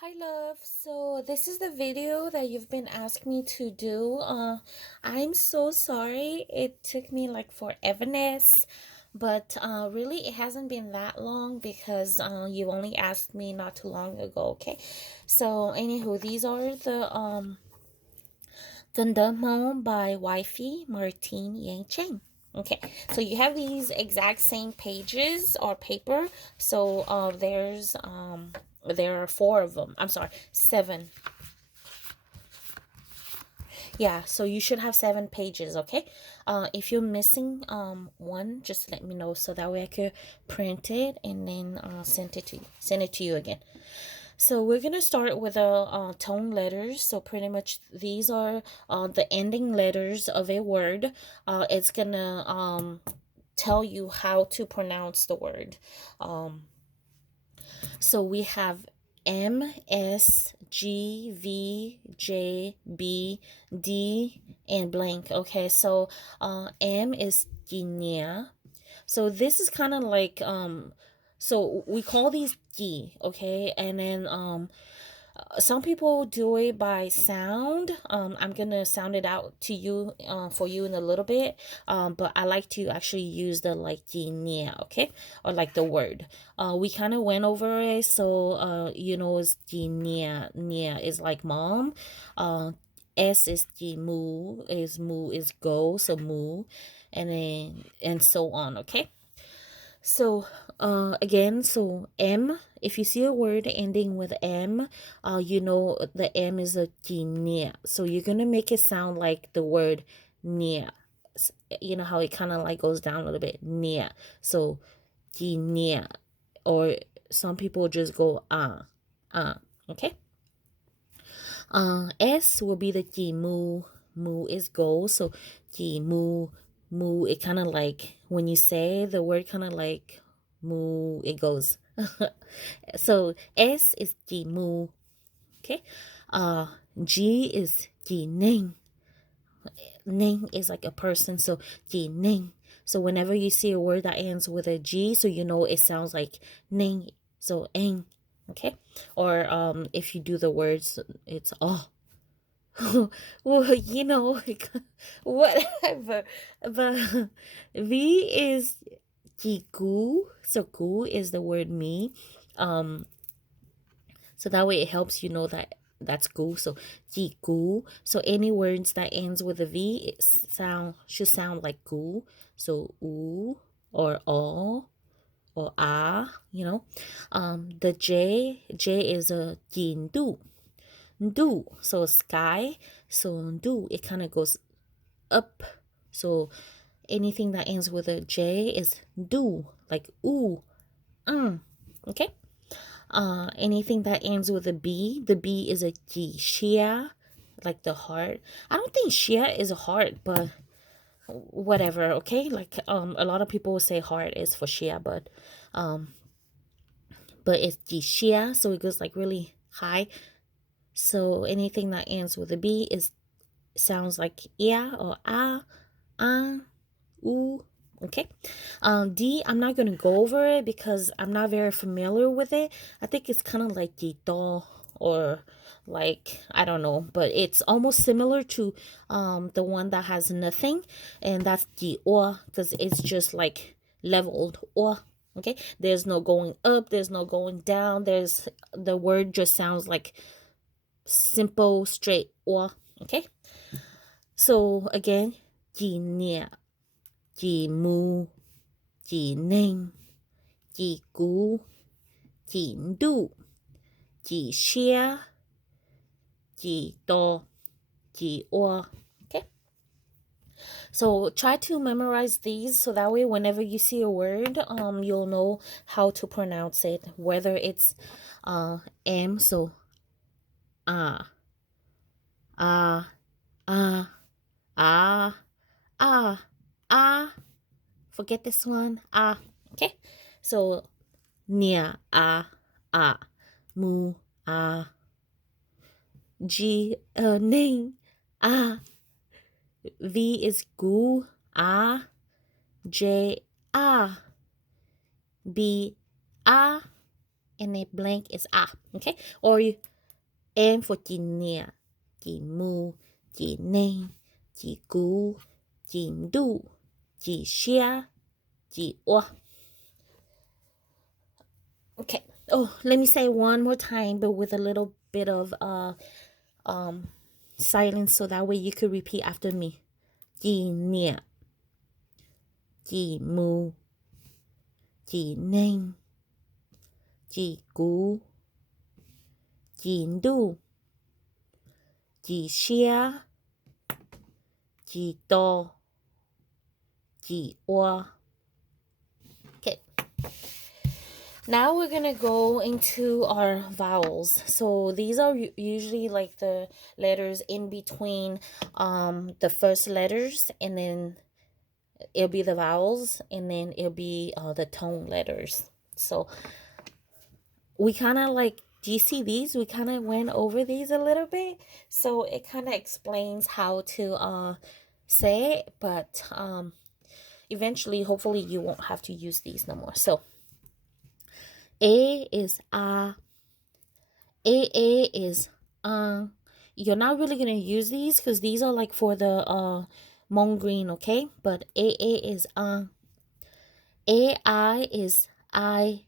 Hi love, so this is the video that you've been asking me to do. I'm so sorry it took me like foreverness, but really it hasn't been that long because you only asked me not too long ago, okay? So anywho, these are the Dundamo by Wifey Martine Yang Cheng. Okay, so you have these exact same pages or paper. So there are four of them. I'm sorry, seven. Yeah, so you should have 7 pages. Okay, if you're missing one, just let me know so that way I could print it and then send it to you again. So we're gonna start with tone letters. So pretty much these are the ending letters of a word. It's gonna tell you how to pronounce the word. Um, so we have M, S, G, V, J, B, D, and blank. Okay, so M is Guinea. So this is kind of like so we call these G, okay? And then some people do it by sound. I'm gonna sound it out to you for you in a little bit. But I like to actually use the like nia, okay, or like the word. We kind of went over it, so it's nia. Nia is like mom. S is the moo is go, so moo, and then and so on. Okay. So, again, so M, if you see a word ending with M, the M is a nia. So you're gonna make it sound like the word nia. You know how it kind of like goes down a little bit, nia. So, nia, or some people just go okay. S will be the mu. Mu is go. So mu, mu. It kind of like when you say the word, kind of like mu. It goes. So S is mu. Okay. G is ning. Ning is like a person. So ning. So whenever you see a word that ends with a G, so you know it sounds like ning. So eng. Okay. Or if you do the words, it's oh. Well, whatever. The V is jigu. So gu is the word me. Um, so that way it helps you know that that's gu. So jigu. So any words that ends with a V should sound like gu. So oo or all or ah. The J is a jindu. Do, so sky. So do, it kind of goes up. So anything that ends with a J is do, like ooh. Okay. Anything that ends with a B, the B is a G. Shia, like the heart. I don't think Shia is a heart, but whatever. Okay, like a lot of people will say heart is for Shia, but it's G Shia, so it goes like really high. So anything that ends with a B is sounds like yeah or ooh. Okay. D, I'm not gonna go over it because I'm not very familiar with it. I think it's kind of like dito or like I don't know, but it's almost similar to the one that has nothing, and that's the or because it's just like leveled or. Okay, there's no going up, there's no going down, there's the word just sounds like simple straight or. Okay, so again, ji nia, ji mu, ji ning, ji gu, ji du, ji xia, ji do, ji o. Okay. So try to memorize these so that way whenever you see a word, you'll know how to pronounce it. Whether it's M, so ah, ah, ah, ah, ah, ah. Forget this one. Okay. So nia mu g ning v is gu j b and then blank is ah. Okay, or you M for chị nè, chị mu, chị nên, chị cú, chị đu, chị xia, chị oa. Okay. Oh, let me say one more time, but with a little bit of silence, so that way you could repeat after me. Chị nè, chị mu, chị nên, chị cú, chị đu, chị xia, chị to, chị oa. Okay. Now we're gonna go into our vowels. So these are usually like the letters in between the first letters, and then it'll be the vowels, and then it'll be the tone letters. So we kind of like, do you see these? We kind of went over these a little bit, so it kind of explains how to say it, but eventually, hopefully, you won't have to use these no more. So A is A is You're not really gonna use these because these are like for the Hmong green, okay? But A is AI is I,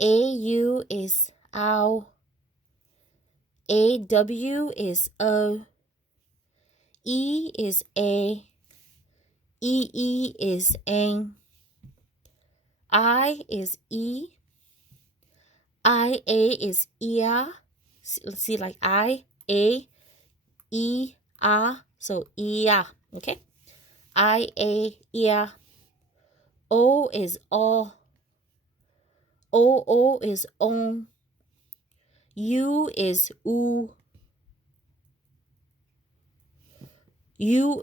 AU is ow, AW is O, E is A, EE is N, I is E, IA is Ia. Let's see, like I, A, E, A, so Ia, okay? I, A, Ia. O is O. O is on. U is U.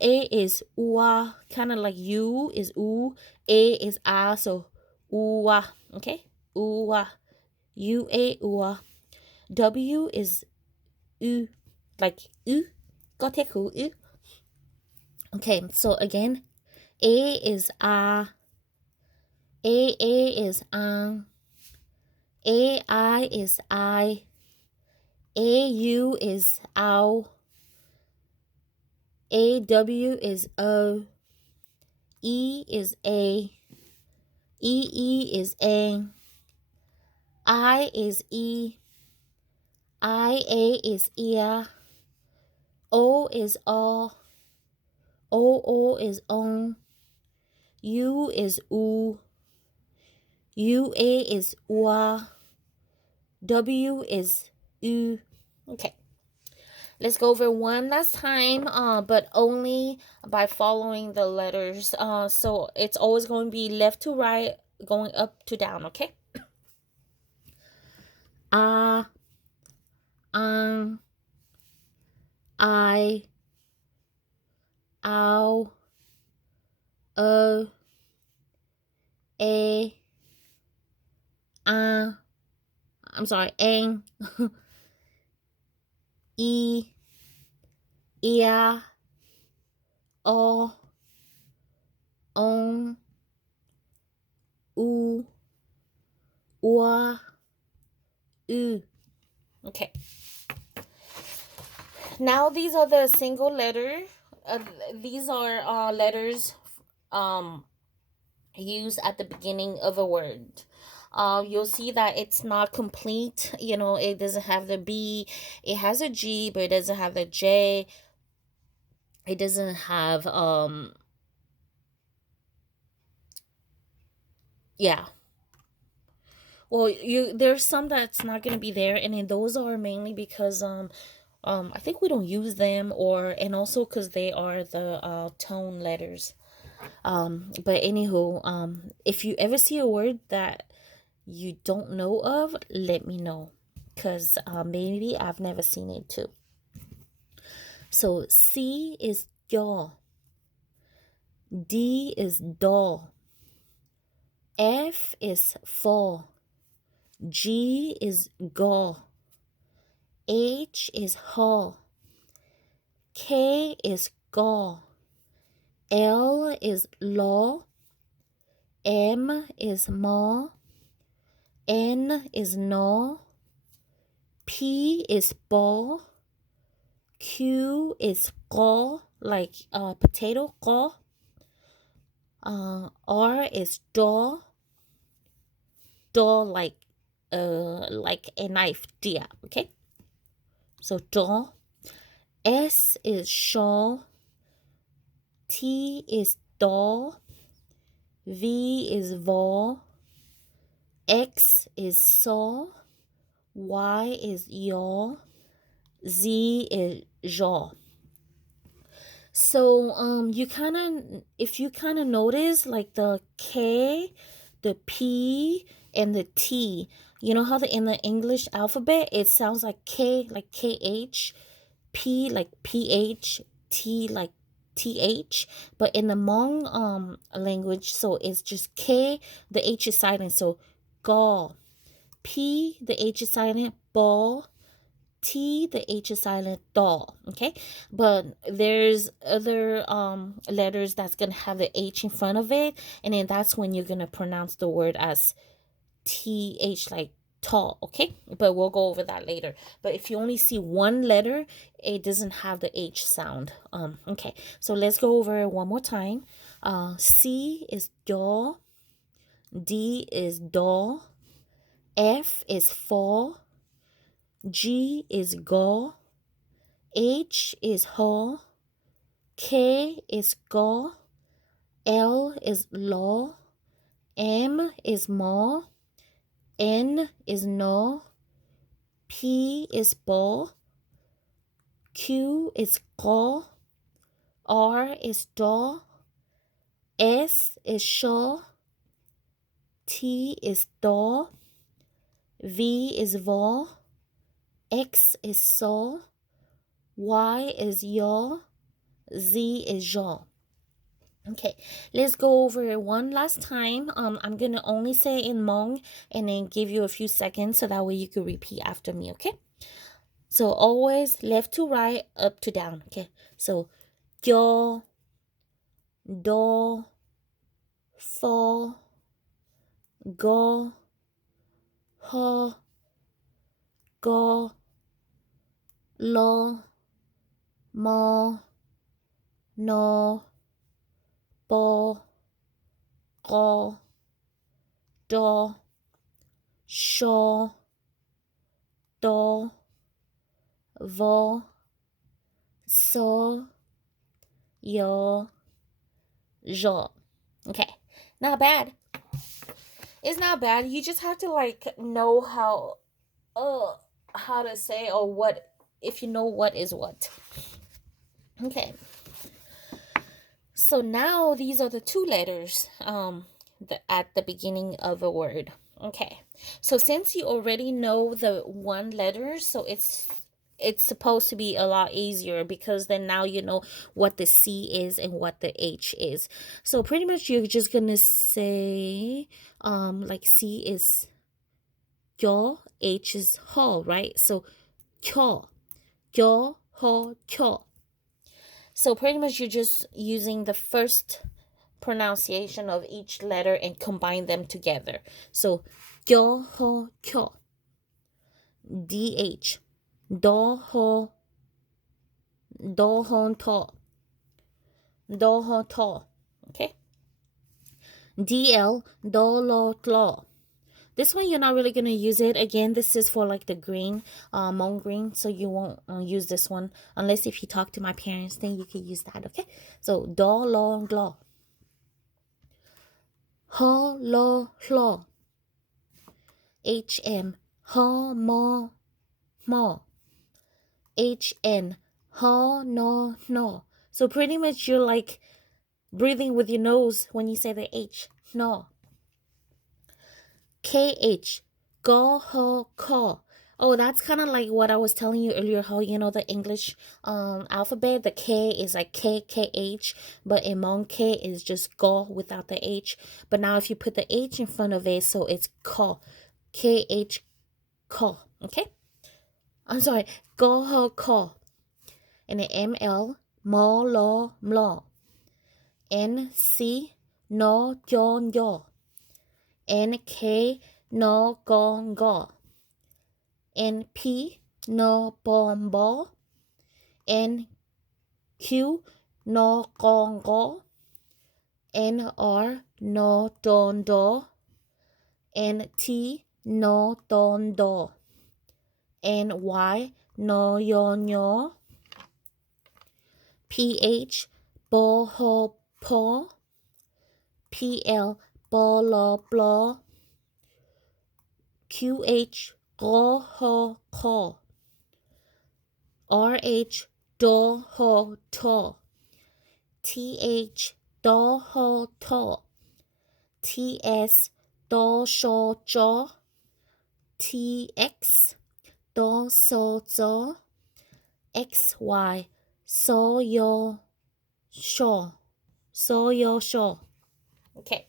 A is Ua, kind of like U is U. A is A, so Ua, okay? Ua. A, Ua. W is U, like U. Có thể khử U. Okay, so again, A is A. A is An. AI is I. AU is Ow. AW is O. E is A. EE is N. I is E. IA is Ia. O is O. Is On. U is U. UA is Ua. W is U. Okay. Let's go over one last time, but only by following the letters. So it's always going to be left to right, going up to down, okay? Ah, I, ow, o, a, I'm sorry, ang, e, ia, o, on, u, ua, u. Okay. Now these are the single letter. These are letters used at the beginning of a word. You'll see that it's not complete. You know, it doesn't have the B. It has a G, but it doesn't have the J. It doesn't have yeah. Well, there's some that's not gonna be there, and then those are mainly because I think we don't use them, or and also because they are the tone letters. But anywho, if you ever see a word that you don't know of, let me know, because maybe I've never seen it too. So C is jaw, D is doll, F is fall, G is gaw, H is haw, K is gaw, L is law, M is maw, N is no. P is ball. Q is go, like potato, go. R is door. Door, like a knife, dia. Okay, so door. S is show. T is door. V is vol. X is saw. Y is yaw. Z is jaw. So you kind of, if you kind of notice, like the K, the P, and the T, you know how in the English alphabet it sounds like K, like KH, P like PH, T like TH, but in the Hmong language, so it's just K, the H is silent, so ga. P, the H is silent, ball. T, the H is silent, doll. Okay, but there's other letters that's gonna have the H in front of it, and then that's when you're gonna pronounce the word as TH, like tall. Okay, but we'll go over that later. But if you only see one letter, it doesn't have the H sound. Okay, so let's go over it one more time. C is do. D is do. F is fall. G is go. H is ho. K is go. L is law. M is mo. N is no. P is bo. Q is go. R is do. S is show. T is do. V is vo. X is so. Y is yo. Z is yaw. Okay, let's go over it one last time. I'm gonna only say in Hmong and then give you a few seconds so that way you can repeat after me, okay? So always left to right, up to down, okay? So yo, do, fo, go, ho, go, lo, mo, no, bo, go, do, sho, do, vo, so, yo, jo. Okay, not bad. It's not bad. You just have to like know how to say or what, if you know what is what. Okay. So now these are the two letters at the beginning of a word. Okay. So since you already know the one letter, so it's supposed to be a lot easier because then now you know what the C is and what the H is. So pretty much you're just gonna say like C is kyo, H is ho, right? So kyo, kyo, ho, kyo. So pretty much you're just using the first pronunciation of each letter and combine them together. So kyo, ho, kyo. DH, do, ho, to. Do, ho, to. Okay. DL, do, lo, tlo. This one you're not really going to use it. Again, this is for like the green, Hmong green. So you won't use this one. Unless if you talk to my parents, then you can use that, okay? So, do, lo, glo. Ho, lo, hlo. HM, ho, mo, mo. HN, ho, no, no. So pretty much you're like breathing with your nose when you say the H, no. KH, go, ho, ko. Oh, that's kind of like what I was telling you earlier, how, you know, the English alphabet, the K is like KKH, but in Hmong K is just go without the H. But now if you put the H in front of it, so it's ko, KH, ko, okay? I'm sorry, go, ho, ko. And the ML, mo, lo, mlo. NC, no, yo, yo. NK, no gong go. NP no bom bo. NQ no gong go. NR no don do. NT no don do. NY no yo nyo. PH bo ho po. PL bo lo blo. QH go ho ko. RH do ho to. TH do ho to. TS do sho jo. TX do so zo. XY so yo sho. So yo sho. Okay.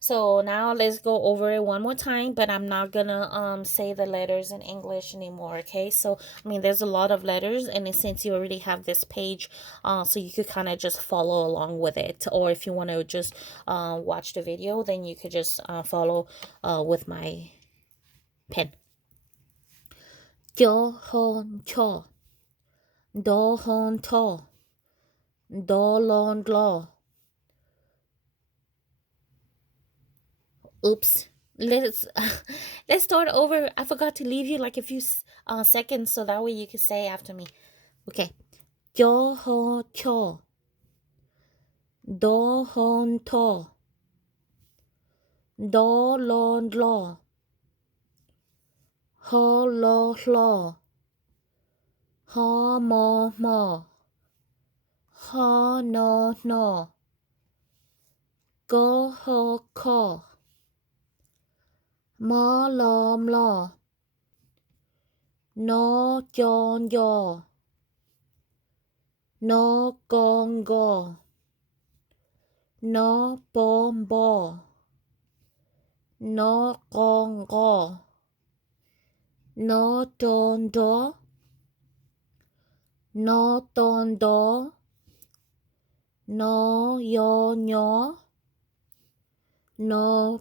So now let's go over it one more time, but I'm not gonna say the letters in English anymore, okay? So I mean there's a lot of letters, and since you already have this page, so you could kind of just follow along with it, or if you want to just watch the video, then you could just follow with my pen. Gyo hon cho. Do hon to. Do lon lo. Oops. Let's let's start over. I forgot to leave you like a few seconds so that way you can say after me. Okay. Yo ho cho. Do hon to. Do lon lo. Ho lo lo. Ha mo mo. Ha no no. Go ho ko. Ma lom lo. No jon yo. No gong go. No bom bo. No gong go. No don do. No don do. No yo nyo. No,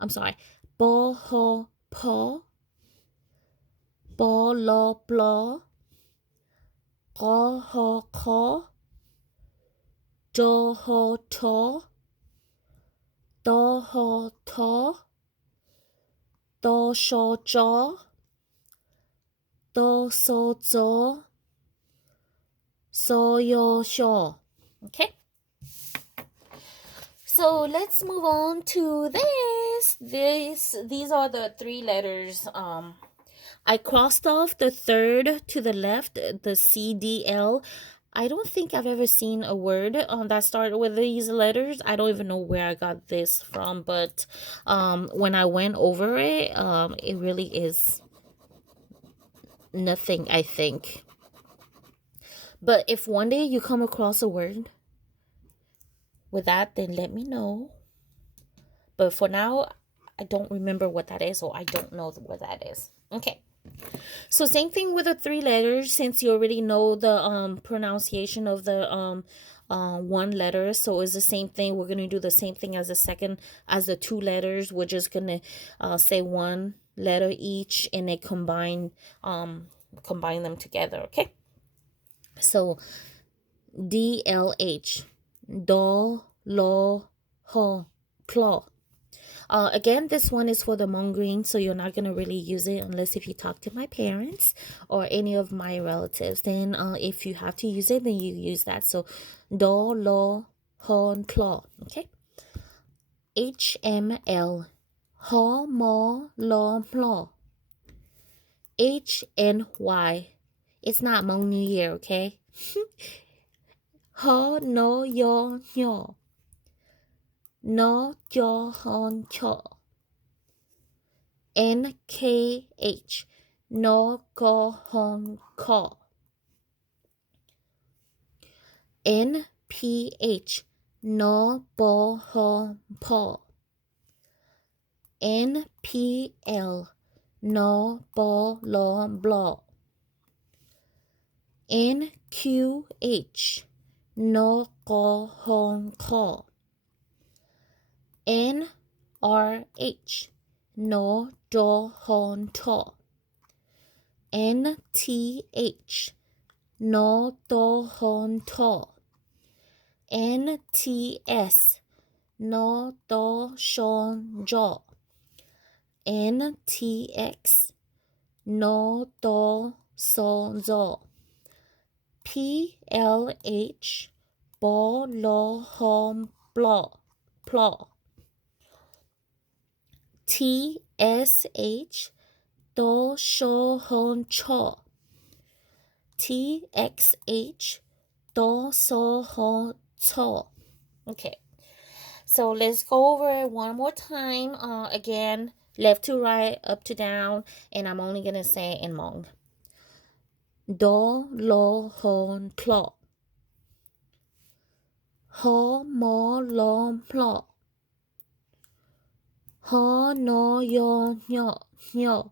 I'm sorry. Bo ho po. Bo lo blo. Go ho ko. Do ho to. Do ho to. Do sho jo. Do so zo. So yo sho. Okay. So let's move on to this. These are the three letters. I crossed off the third to the left, the CDL. I don't think I've ever seen a word that started with these letters. I don't even know where I got this from, but when I went over it, it really is nothing, I think. But if one day you come across a word with that, then let me know. But for now, I don't remember what that is, or I don't know what that is. Okay. So same thing with the three letters, since you already know the pronunciation of the one letter, so it's the same thing. We're gonna do the same thing as the two letters. We're just gonna say one letter each, and then combine them together. Okay. So DLH, do lo ho plo. Again, this one is for the Hmong green, so you're not going to really use it unless if you talk to my parents or any of my relatives. Then if you have to use it, then you use that. So do lo hon plo. Okay. HML, ho mo lo plo. HNY. It's not Hmong New Year, okay? Ho no yo nyo. No yo hon cho. NKH, no go hong ko. NPH, no bo hong po. NPL, no bo lo blo. NQH, no go hong ko. NRH, no, do, hon, to. NTH, no, do, hon, to. NTS, no, do, shon, jo. NTX, no, do, so, zo. PLH, bo, lo, hom, blo, plo. TSH, do, sho, hon, cho. TXH, do, so, hon, to. Okay, so let's go over it one more time. Again, left to right, up to down, and I'm only gonna say in Hmong. Do, lo, hon, plo. Ho, mo, lo, plo. Ho, no, yo, nyo, nyo.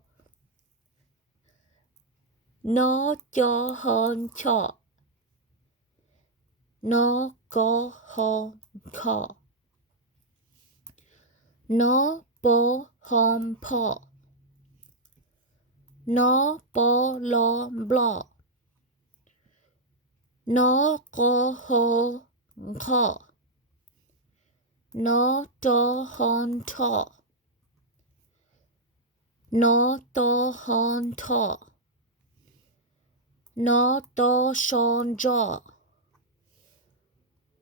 No, yo, hon, cho. No, go, ho, ko. No, bo, hom, po. No, bo, lo, blo. No, go, ho, ko. No, do, hon, to. No, do, hon, to. No, do, shon, jo.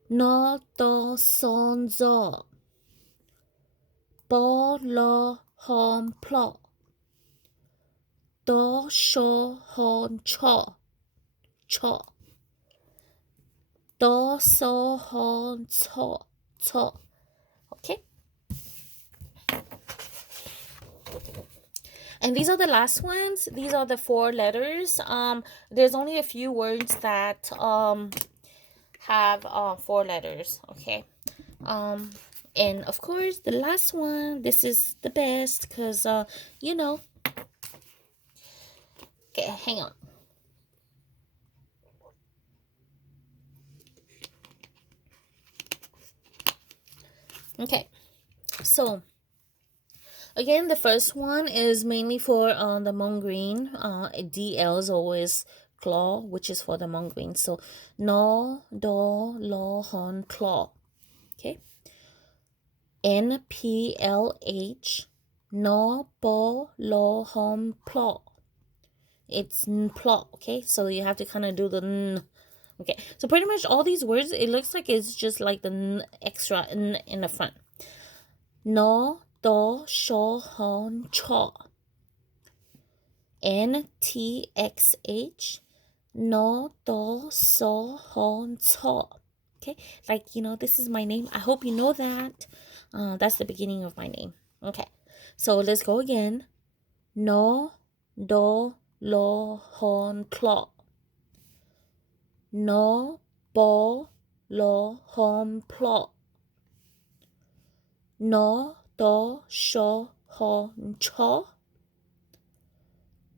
No, do, son, zo. Bo, lo, hon, plo. Do, sho, hon, cho. Cho. Do, so, hon, to. To. Okay? And these are the last ones. These are the 4 letters. There's only a few words that have 4 letters. Okay. And of course, the last one. This is the best because you know. Okay, hang on. Okay, so again, the first one is mainly for the Hmong green. DL is always claw, which is for the Hmong green. So no, do, lo, hon, claw. Okay. NPLH, no, bo, lo, hon, plo. It's plo. Okay, so you have to kind of do the n. Okay, so pretty much all these words, it looks like it's just like the n extra n in the front. No, do, sho, hon, cho. NTXH, no, do, so, hon, to. Okay, like, you know, this is my name. I hope you know that. That's the beginning of my name. Okay, so let's go again. No, do, lo, hon, clo. No, bo, lo, hon, plo. No, do, sho, hon, cho.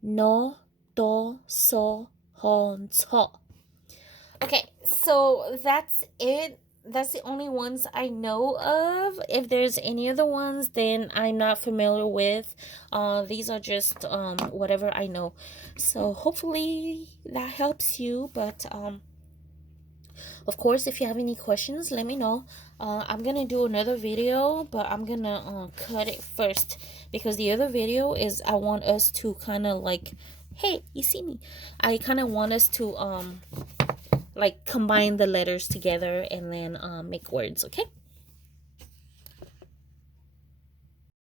No, do, so, hon, to. Okay, so that's it. That's the only ones I know of. If there's any other ones, then I'm not familiar with. These are just whatever I know. So hopefully that helps you. But of course, if you have any questions, let me know. I'm gonna do another video, but I'm gonna cut it first because the other video is I want us to kind of like, hey, you see me? I kind of want us to like combine the letters together and then make words. Okay,